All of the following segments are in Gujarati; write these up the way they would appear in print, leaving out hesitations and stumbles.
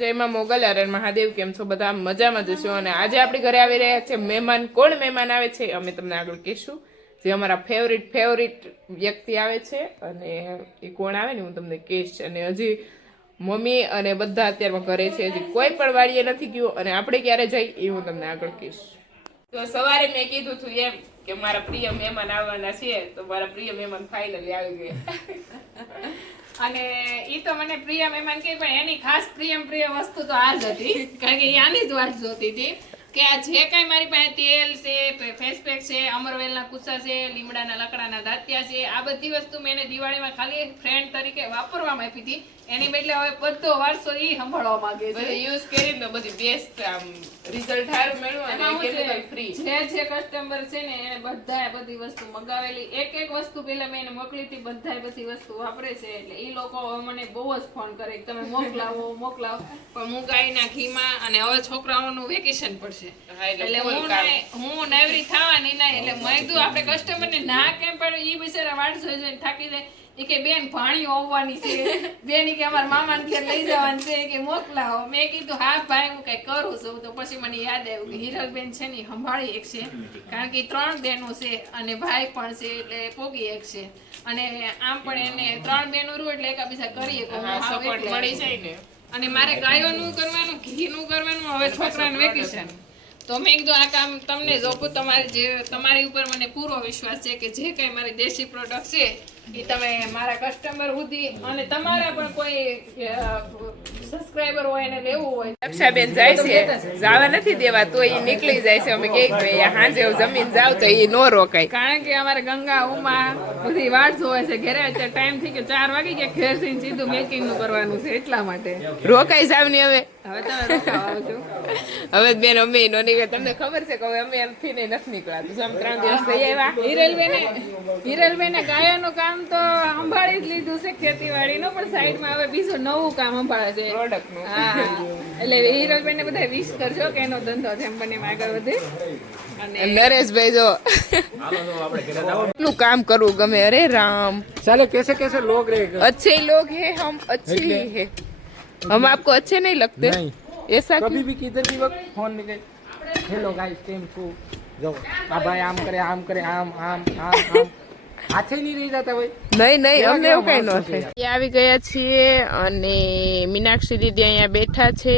જય માં મોગલ હર મહાદેવ, કેમ છો બધા? મજામાં જશો. અને આજે આપણે ઘરે આવી રહ્યા છે મહેમાન. કોણ મહેમાન આવે છે અમે તમને આગળ કહીશું. જે અમારા ફેવરિટ વ્યક્તિ આવે છે અને એ કોણ આવે ને હું તમને કહીશ. અને હજી મમ્મી અને બધા અત્યારમાં ઘરે છે, હજી કોઈ પણ વાડીએ નથી ગયું અને આપણે ક્યારે જઈ એ હું તમને આગળ કહીશ. તો સવારે મેં કીધું હતું એમ કે મારા પ્રિય મહેમાન આવવાના છે, તો મારા પ્રિય મહેમાન ફાઇનલી આવી ગયા. અને ઈ તો મને પ્રિય મહેમાન કે પણ એની ખાસ પ્રિય વસ્તુ તો આ જ હતી, કારણ કે આની જ વાત જોતી હતી કે આ જે કાંઈ મારી પાસે તેલ છે, ફેસ પેક છે, અમરવેલના કુસા છે, લીમડાના લકડાના દાંતિયા છે, આ બધી વસ્તુ મેં એને દિવાળીમાં ખાલી ફ્રેન્ડ તરીકે વાપરવામાં આપી હતી. એની બદલે હવે બધો વારસો ઈ સંભાળવા માંગે છે. યુઝ કરીને તો બધી બેસ્ટ આમ રિઝલ્ટ સારું મળ્યું અને કેમિકલ ફ્રી. જે કસ્ટમર છે ને એને બધાય બધી વસ્તુ મગાવેલી, એક વસ્તુ પહેલા મેં એને મોકલી હતી, બધાય બધી વસ્તુ વાપરે છે. એટલે ઈ લોકો મને બહુ જ ફોન કરે કે તમે મોકલાવો પણ હું ગાયના ઘીમાં. અને હવે છોકરાઓનું વેકેશન પડશે એટલે હું નવરી થવાની નહીં, એટલે મેં કીધું આપણે કસ્ટમરને ના કેમ પણ ઈ બિચારા વાટ જોઈ જોઈને થાકી જાય. એ કે બેન ભાણીઓ આવવાની છે, બેન કે અમારા મામાને ઘેર લઈ જવાનું છે, કે મોકલાવો. મેં કીધું હા ભાઈ હું કઈ કરું છું. તો પછી મને યાદ આવ્યું કે હિરલબેન છે ને સંભાળી એક છે, કારણ કે 3 બહેનો છે અને ભાઈ પણ છે, એટલે પોગી એક છે. અને આમ પણ એને 3 બહેનો રૂ એટલે એકાબીજા કરીએ સપોર્ટ મળી જાય ને. અને મારે ગાયોનું કરવાનું, ઘીનું કરવાનું, હવે છોકરાનું વેકેશન. તો મેં કીધું આ કામ તમને જોપું. તમારી ઉપર મને પૂરો વિશ્વાસ છે કે જે કઈ મારી દેશી પ્રોડક્ટ છે એ તમે મારા કસ્ટમર સુધી અને તમારા પણ કોઈ સબસ્ક્રાઇબર હોય એને લેવું હોય. રક્ષાબેન જાય છે, જવા નથી દેવા તો એ નીકળી જાય છે. અમે કઈ ભાઈ હાંજે જમીન જાવ તો એ નો રોકાય, કારણ કે અમારે ગંગા ઉમા બધી વાટ જોવે છે ઘરે. અત્યારે ટાઈમ થઈ ગયો 4 વાગી ગયા, ઘેર જઈને સીધું મેકિંગ નું કરવાનું છે, એટલા માટે રોકાઈ જાવ ને. હવે તમે રોકાવા આવજો. હવે બેન અમે નો નીકળે, તમને ખબર છે કે હવે અમે એમથી નહીં નથી નીકળાતું. આમ 3 દિવસ થઈ આવ્યા. હિરલબેને ગાયોનું કામ તો સંભાળી જ લીધું છે, ખેતીવાડીનું પણ સાઈડમાં હવે બીજું નવું કામ સંભાળે છે પ્રોડક્ટનું. હા, એટલે હિરલબેનને બધા વિશ કરજો કે એનો ધંધો જેમ બને આગળ વધે. અને નરેશભાઈ જો એટલું કામ કરવું ગમે. અરે રામ, चलो कैसे लोग रहेगा, अच्छे लोग हैं हम, अच्छे ही हैं हम, आपको अच्छे नहीं लगते? नहीं ऐसा कभी भी किधर भी वक्त फोन निकले, हेलो गाइस केम छो, जो आ भाई आम करे आम હાથે નહીં રહી જતા હોય. નહીં અમને એવું કઈ ન થાય. આવી ગયા છીએ અને મીનાક્ષી દીદી અહીંયા બેઠા છે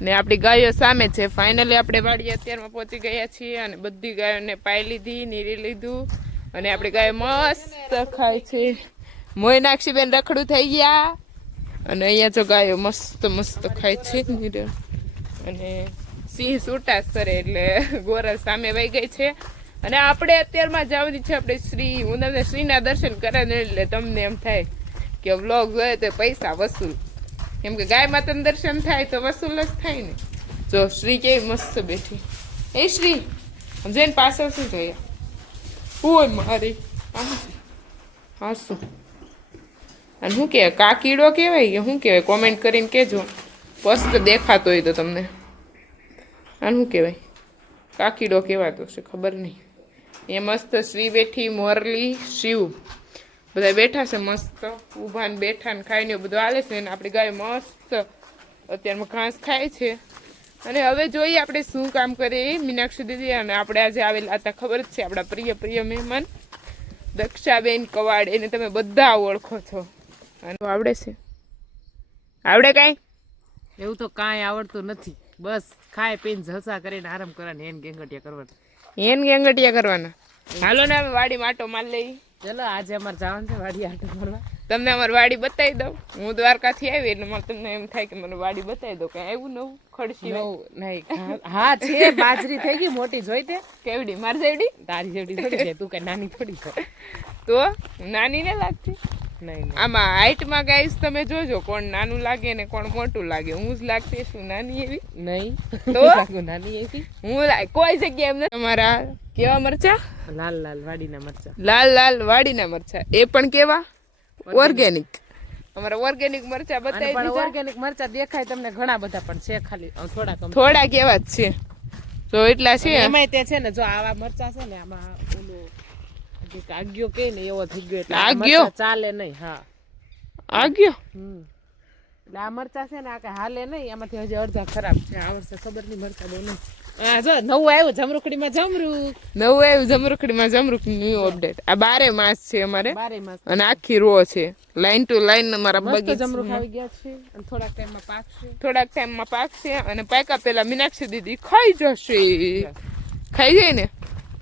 ને આપણી ગાયો સામે છે. ફાઇનલી આપણે વાડી અત્યારમાં પહોંચી ગયા છીએ અને બધી ગાયોને પાઈ લીધી, નીરી લીધું અને આપણી ગાયો મસ્ત ખાય છે. મોયનાક્ષીબેન રખડું થઈ ગયા અને અહીંયા જો ગાયો મસ્ત ખાય છે નીર. અને સિંહ છૂટા સરે એટલે ગોરલ સામે વહી ગઈ છે. અને આપણે અત્યારમાં જવાની છે આપણે હું તમને શ્રીના દર્શન કરે ને એટલે તમને એમ થાય કે વ્લોગ જોઈએ તો પૈસા વસૂલ, કેમ કે ગાય માતાનું દર્શન થાય તો વસૂલ જ થાય ને. જો શ્રી કેવી મસ્ત બેઠી. એ શ્રી જઈને પાછળ શું જોઈએ? ઓય મારી હા શું અને શું કહેવાય? કાકીડો કહેવાય કે શું કહેવાય? કોમેન્ટ કરીને કહેજો, સ્પષ્ટ દેખાતો હોય તો તમને. અને શું કહેવાય? કાકીડો કહેવાતો છે, ખબર નહીં. એ મસ્ત શ્રી બેઠી, મોરલી, શિવ બધા બેઠા છે મસ્ત ઊભા ને બેઠા ને ખાઈને બધું હાલે છે. અને આપણી ગાય મસ્ત અત્યારમાં ઘાસ ખાય છે. અને હવે જોઈએ આપણે શું કામ કરીએ મીનાક્ષી દીદી. અને આપણે આજે આવેલા હતા, ખબર જ છે, આપણા પ્રિય મહેમાન દક્ષાબેન કવાડ. એને તમે બધા ઓળખો છો. અને આવડે છે? આવડે કાંઈ? એવું તો કાંઈ આવડતું નથી, બસ ખાય પીને જલસા કરીને આરામ કરવાના, એન ગેંગટિયા કરવાના. હાલો ને હવે વાડી માટો માર લઈ. ચલો આજે અમારે જવાનું છે વાડી આટો મારવા. તમને અમારી વાડી બતાવી દઉં. હું દ્વારકાથી આવી એટલે મારે તમને એમ થાય કે મને વાડી બતાવી દઉં. કઈ આવ્યું નવું ખડશી નહીં? હા છે, બાજરી થઈ ગઈ મોટી. જોઈ તે કેવડી? મારી જેવડી? તારી જેવડી થોડી છે, તું કઈ નાની થોડી છે. તો નાની ને લાગતી? નહીં આમાં હાઈટમાં ગાઈસ તમે જોજો કોણ નાનું લાગે ને કોણ મોટું લાગે. હું જ લાગતી છું નાની એવી? નહીં તો નાની એવી હું કોઈ જગ્યાએ એમ. તમારા કેવા મરચા? લાલ વાડીના મરચા. લાલ વાડીના મરચા. એ પણ કેવા? ઓર્ગેનિક. અમારા ઓર્ગેનિક મરચા બતાવી દીધા. ઓર્ગેનિક મરચા દેખાય તમને ઘણા બધા, પણ છે ખાલી થોડા કેવા જ છે. તો એટલા છે. એમાંય તે છે ને, જો આવા મરચા છે ને આમાં ઓલો આગિયો કે ને એવો થઈ ગયો, એટલે આગિયો ચાલે નહીં. હા આગિયો એટલે આ મરચા છે ને આ કઈ હાલે નહીં, આમાંથી હજી અડધા ખરાબ છે. આ વર્ષે ખબર નહીં મરચા બહુ નહીં. આ જો નવું આવ્યું જમરૂખડીમાં જમરૂખ, નવું આવ્યું જમરૂખડીમાં જમરૂખ ન્યુ અપડેટ. આ 12 માસ છે અમારે બારે માસ અને આખી રો છે, લાઈન ટુ લાઈન અમારા મસ્ત બગીચા. જમરૂખ આવી ગયા છે અને થોડાક ટાઈમમાં પાકશે. થોડાક ટાઈમમાં પાકશે અને પાકા પેલા મીનાક્ષી દીદી ખાઈ જશે. ખાઈ જાય ને?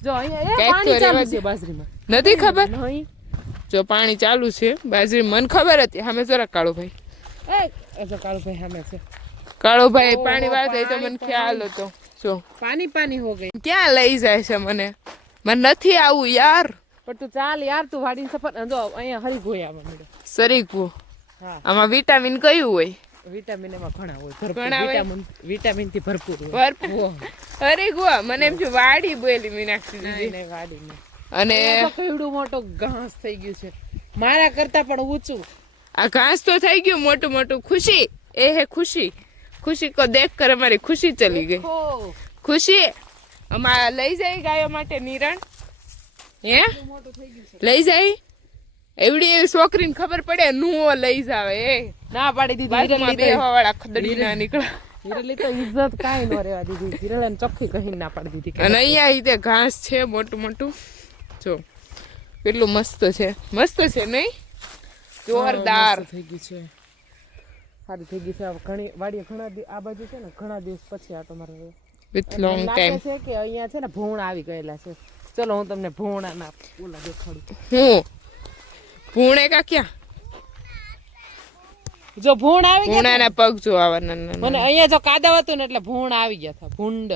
જો અહીંયા કાંઈક તો પાણી ચાલુ રહેવા છે દે. બાજરીમાં. નથી ખબર? નહીં જો પાણી ચાલુ છે બાજરી, મને ખબર હતી. સામે જરા કાળો ભાઈ, એ જો કાળુભાઈ સામે છે. કાળો ભાઈ ઓહો, પાણી વાળતા તો પાણી, મને ખ્યાલ હતો. જો પાણી પાણી હો ગઈ. ક્યાં લઈ જાય છે મને નથી આવું યાર. પણ તું ચાલ યાર, તું વાડીની સફર. જો અહીંયા હરી ગોયા મળે. સરીકવું હા, આમાં વિટામિન કયું હોય? વિટામિન એમાં ઘણા હોય, ભરપૂર ઘણા હોય? વિટામિન થી ભરપૂર હોય. ભરપૂર. અરે ગુઆ મને એમ છે વાડી બોલી મીનાક્ષી નહીં દીદી. નહીં વાડી નહીં. અને અહીંયા તો કેવડું મોટો ઘાસ થઈ ગયું છે, મારા કરતા પણ ઊંચું. આ ઘાસ તો થઈ ગયું મોટું મોટું. ખુશી એ હે ખુશી, ખુશી કો દેખ કર અમારી ખુશી ચલી ગઈ. હો, ખુશી અમાર લઈ જાય ગાયો માટે નિરણ? હે મોટું થઈ ગયું છે. લઈ જાય? એવડી એવી છોકરીને ખબર પડે નુઓ લઈ જાવે. એ ના પાડી દીધી બાજુમાં વિરલી તો. બેહવાવાળા ખદડી ના નીકળે. વિરલી તો ઇજ્જત કાંઈ ન રહેવા દીધી. વિરલાને ચોખ્ખી કહીને ના પાડી દીધી કે અને અહીંયા રીતે ઘાસ છે મોટું મોટું. જો કેટલું મસ્ત છે, મસ્ત છે નહીં? જોરદાર. મસ્ત થઈ ગયું છે, સારી થઈ ગઈ છે. આ ઘણી વાડીએ આ બાજુ છે ને ઘણા દિવસ પછી આ તમારે વિથ લોંગ લાગે ટાઈમ. છે કે અહીંયા છે ને ભૂણા આવી ગયેલા છે. ચલો હું તમને ભૂણાના ઓલા દેખાડું. હું ભૂણે કા ક્યાં? જો ભૂણ આવી ગયા ભૂણાના પગ જો આવા નાના મને નાના. અહીંયા જો કાદવ હતું ને એટલે ભૂણ આવી ગયા હતા. ભૂંડ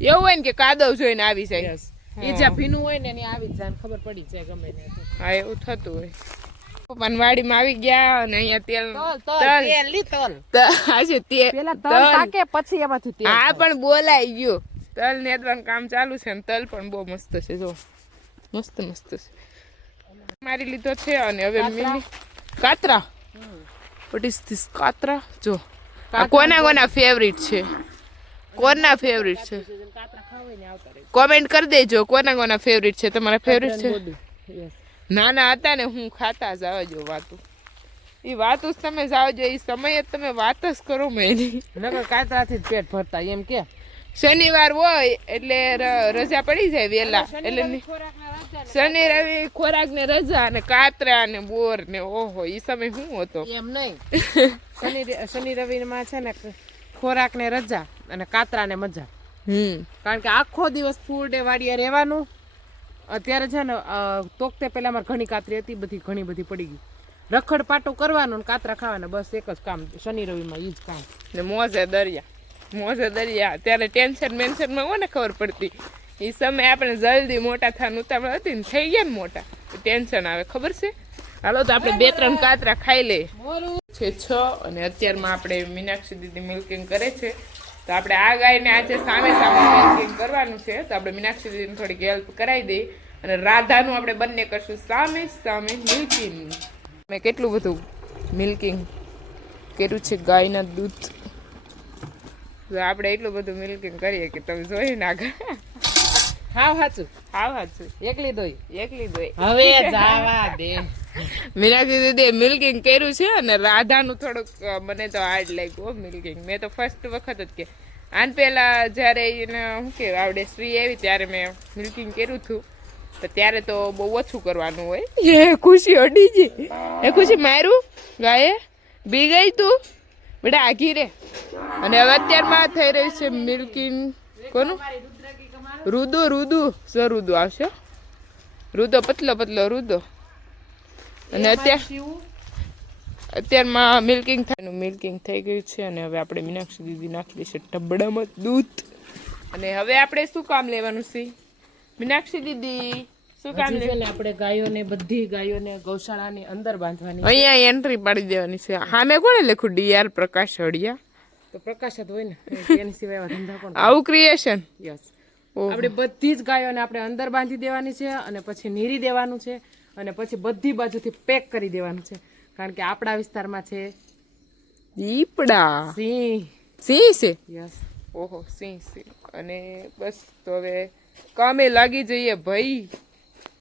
એવું હોય ને કે કાદવ જોઈને આવી જાય. એ જ્યાં ભીનું હોય ને એની આવી જ જાય, ખબર પડી જાય ગમે ને. હા એવું થતું હોય. પપ્પાની વાડીમાં આવી ગયા અને અહીંયા તેલ તેલ લી તલ. આજે તેલ પેલા તલ પાકે પછી એમાંથી તેલ હા થાય. પણ બોલાઈ ગયું. તલ નેદવાનું કામ ચાલુ છે ને તલ પણ બહુ મસ્ત છે. જો મસ્ત મસ્ત છે. મારી લીધો છે અને હવે મિની કાતરા. વોટ ઇઝ ધીસ કાતરા? જો આ કોના કોના ફેવરિટ છે? કોના ફેવરિટ છે? કાતરા ખાવા હોય ને આવતા રહે. કોમેન્ટ કરી દેજો કોના કોના ફેવરિટ છે. તમારા ફેવરિટ છે? બોડી. Yes. નાના હતા ને હું ખાતા જાવજો વાતું. એ વાતું જ તમે જાવજો, એ સમયે તમે વાત જ કરો મેની. નકર કાતરાથી જ પેટ ભરતા એમ કે. શનિવાર હોય એટલે રજા પડી જાય વેલા, એટલે શનિ રવિ ખોરાક ને રજા અને કાતરા ને બોર ને ઓહો એ સમય શું હતો. એમ નહીં. શનિ રવિ માં છે ને ખોરાક ને રજા અને કાતરા ને મજા. કારણ કે આખો દિવસ ફૂલ ડે વાડીએ રહેવાનું. અત્યારે છે ને તોકતે પેલા મારે ઘણી કાતરી હતી, બધી ઘણી બધી પડી ગઈ. રખડ પાટું કરવાનું ને કાતરા ખાવાના, બસ એક જ કામ શનિ રવિમાં ઈ જ કામ. ને મોજે દરિયા ત્યારે ટેન્શન મેન્શનમાં હોય ને ખબર પડતી. એ સમય આપણે જલ્દી મોટા થવાનું ઉતાવળ હતી ને થઈ ગયા ને મોટા, ટેન્શન આવે ખબર છે. હાલો તો આપણે 2-3 કાતરા ખાઈ લે છે 6 અને અત્યારમાં આપણે મીનાક્ષી દીદી મિલ્કિંગ કરે છે. તો આપણે આ ગાયને આજે સામે મિલ્કિંગ કરવાનું છે. તો આપણે મીનાક્ષી દીદીને થોડીક હેલ્પ કરાવી દઈએ અને રાધાનું આપણે બંને કરશું સામે મિલ્કિંગ. મેં કેટલું બધું મિલ્કિંગ કર્યું છે ગાયના દૂધ. તો આપણે એટલું બધું મિલ્કિંગ કરીએ કે તમે જોઈ ના હાવ સાચું. એકલી દોઈ. હવે જાવા દે. મીનાક્ષી દીદી મિલ્કિંગ કર્યું છે અને રાધાનું થોડુંક મને તો હાર્ડ લાગ્યું મિલ્કિંગ. મેં તો ફર્સ્ટ વખત જ કે આન પહેલા જ્યારે એને શું કે આવડે શ્રી આવી ત્યારે મેં મિલ્કિંગ કર્યું હતું. તો ત્યારે તો બહુ ઓછું કરવાનું હોય. એ ખુશી અડી ગઈ. એ ખુશી માર્યું ગાયે બી ગઈ તું બેટા આઘી રે. અને હવે અત્યારમાં થઈ રહી છે મિલ્કિંગ. કોનું? રૂદો આવશે. રૂદો પતલો રૂદો. અને અત્યારમાં મિલ્કિંગ થઈ ગયું છે અને હવે આપણે મીનાક્ષી દીદી નાખી દઈશું ટબડામાં દૂધ. અને હવે આપણે શું કામ લેવાનું છે મીનાક્ષી દીદી? શું કામ લેવાનું? આપણે ગાયોને બધી ગાયોને ગૌશાળાની અંદર બાંધવાની. અહીંયા એન્ટ્રી પાડી દેવાની છે. સામે કોણે લખ્યું? ડીઆર પ્રકાશ હળિયા. તો પ્રકાશ જ હોય ને, એની સિવાય એવા ધંધા કોણ? આવું ક્રિએશન. યસ. આપણે બધી જ ગાયોને આપણે અંદર બાંધી દેવાની છે અને પછી નીરી દેવાનું છે અને પછી બધી બાજુથી પેક કરી દેવાનું છે. કારણ કે આપણા વિસ્તારમાં છે દીપડા. સિંહ. સિંહ છે? યસ. ઓહો સિંહ છે. અને બસ તો હવે કામે લાગી જઈએ ભાઈ.